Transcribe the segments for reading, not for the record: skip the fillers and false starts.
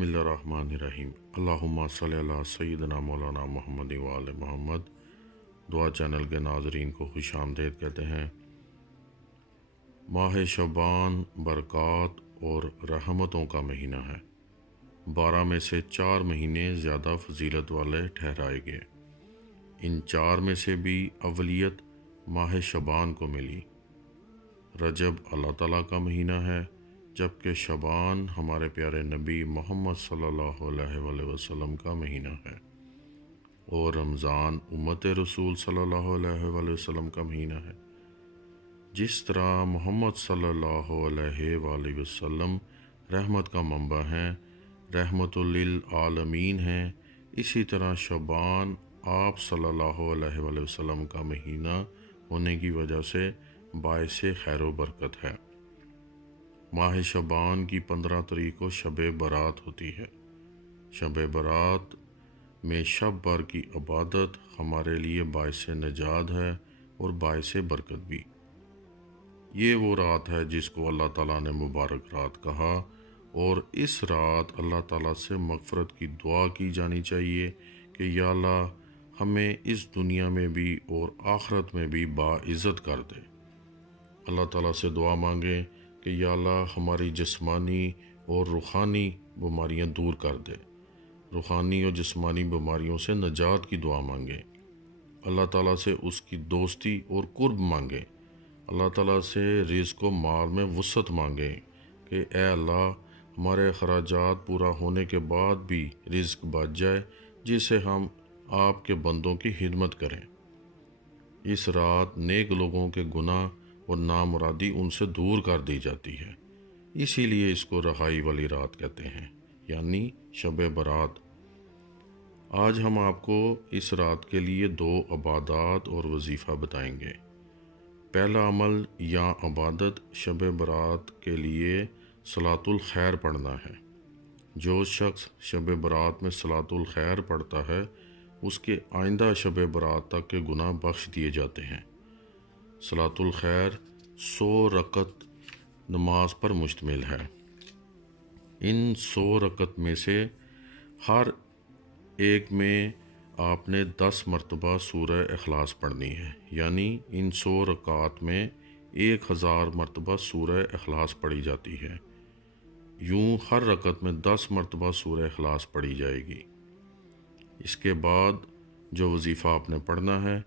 बिस्मिल्लाहिर्रहमानिर्रहीम। अल्लाहुम्मा सल्ली अला सय्यिदना मौलाना मोहम्मद व आले मोहम्मद। दुआ चैनल के नाज़रीन को खुश आमदीद कहते हैं। माह शबान बरक़ात और रहमतों का महीना है। 12 में से 4 महीने ज़्यादा फजीलत वाले ठहराए गए। इन 4 में से भी अवलियत माह शबान को मिली। रजब अल्लाह ताला का महीना है, जबकि शबान हमारे प्यारे नबी मोहम्मद सल्लल्लाहु अलैहि वसल्लम का महीना है, और रमज़ान उम्मत रसूल सल्लल्लाहु अलैहि वसल्लम का महीना है। जिस तरह मोहम्मद सल्लल्लाहु अलैहि वसल्लम रहमत का मंबा हैं, रहमतुल लिल आलमीन हैं, इसी तरह शबान आप सल्लल्लाहु अलैहि वसल्लम का महीना होने की वजह से बाइसे खैर व बरकत है। माह शबान की 15 तारीख को शब बरात होती है। शब बरात में शब भर की इबादत हमारे लिए बाइसे नजात है और बाइसे बरकत भी। ये वो रात है जिसको अल्लाह ताला ने मुबारक रात कहा, और इस रात अल्लाह ताला से मग़फ़रत की दुआ की जानी चाहिए कि या अल्लाह हमें इस दुनिया में भी और आखिरत में भी बाइज़्ज़त कर दे। अल्लाह ताला से दुआ मांगें कि या अल्लाह हमारी जिस्मानी और रूहानी बीमारियां दूर कर दे। रूहानी और जिस्मानी बीमारियों से नजात की दुआ मांगें। अल्लाह ताला से उसकी दोस्ती और कुर्ब मांगें। अल्लाह ताला से रिज़्क़ व माल में वुसअत मांगें कि ए अल्लाह हमारे अखराजात पूरा होने के बाद भी रिज़्क़ बच जाए, जिससे हम आपके बंदों की खिदमत करें। इस रात नेक लोगों के गुनाह और नामुरादी उनसे दूर कर दी जाती है, इसीलिए इसको रहाई वाली रात कहते हैं, यानी शब बरात। आज हम आपको इस रात के लिए 2 इबादत और वजीफ़ा बताएंगे। पहला अमल या इबादत शब बरात के लिए सलातुल खैर पढ़ना है। जो शख्स शब बरात में सलातुल खैर पढ़ता है, उसके आइंदा शब बरात तक के गुनाह बख्श दिए जाते हैं। सलातुल खैर 100 रकत नमाज पर मुश्तमिल है। इन 100 रकत में से हर एक में आपने 10 मरतबा सूरह इखलास पढ़नी है, यानी इन 100 रकात में 1000 मरतबा सूरह इखलास पढ़ी जाती है। यूं हर रकत में 10 मरतबा सूरह इखलास पढ़ी जाएगी। इसके बाद जो वजीफ़ा आपने पढ़ना है,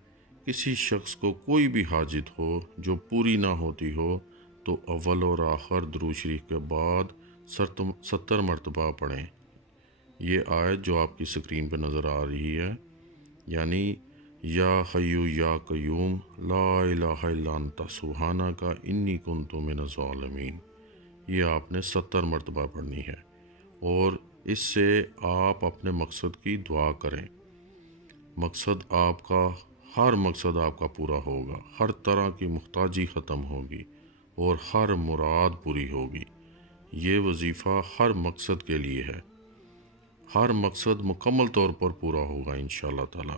किसी शख्स को कोई भी हाजित हो जो पूरी ना होती हो, तो अव्वल और आखिर दुरूद शरीफ के बाद 70 मरतबा पढ़ें। ये आयत जो आपकी स्क्रीन पर नज़र आ रही है, यानी या हय्यु या क़य्यूम ला इलाहा इल्ला अंता सुब्हानका इन्नी कुन्तु मिनज़ ज़ालिमीन, ये आपने 70 मरतबा पढ़नी है, और इससे आप अपने मकसद की दुआ करें। हर मकसद आपका पूरा होगा, हर तरह की मुहताजी ख़त्म होगी और हर मुराद पूरी होगी। ये वजीफ़ा हर मकसद के लिए है। हर मकसद मुकम्मल तौर पर पूरा होगा इंशाअल्लाह ताला।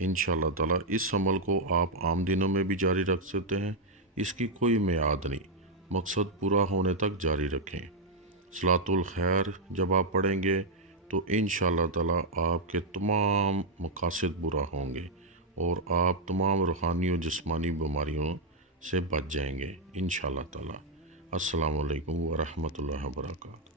इंशाअल्लाह ताला इस अमल को आप आम दिनों में भी जारी रख सकते हैं, इसकी कोई मियाद नहीं, मकसद पूरा होने तक जारी रखें। सलातुल खैर जब आप पढ़ेंगे तो इंशाअल्लाह ताला आपके तमाम मकासद पूरा होंगे और आप तमाम रूहानी और जिस्मानी बीमारियों से बच जाएंगे इंशाअल्लाह ताला। अस्सलामु अलैकुम व रहमतुल्लाहि व बरकातहू।